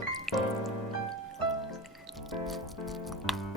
Thank you.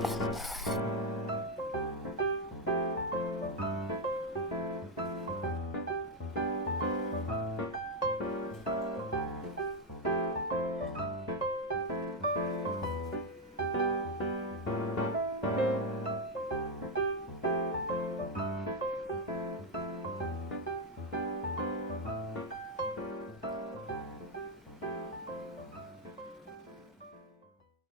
Thank you.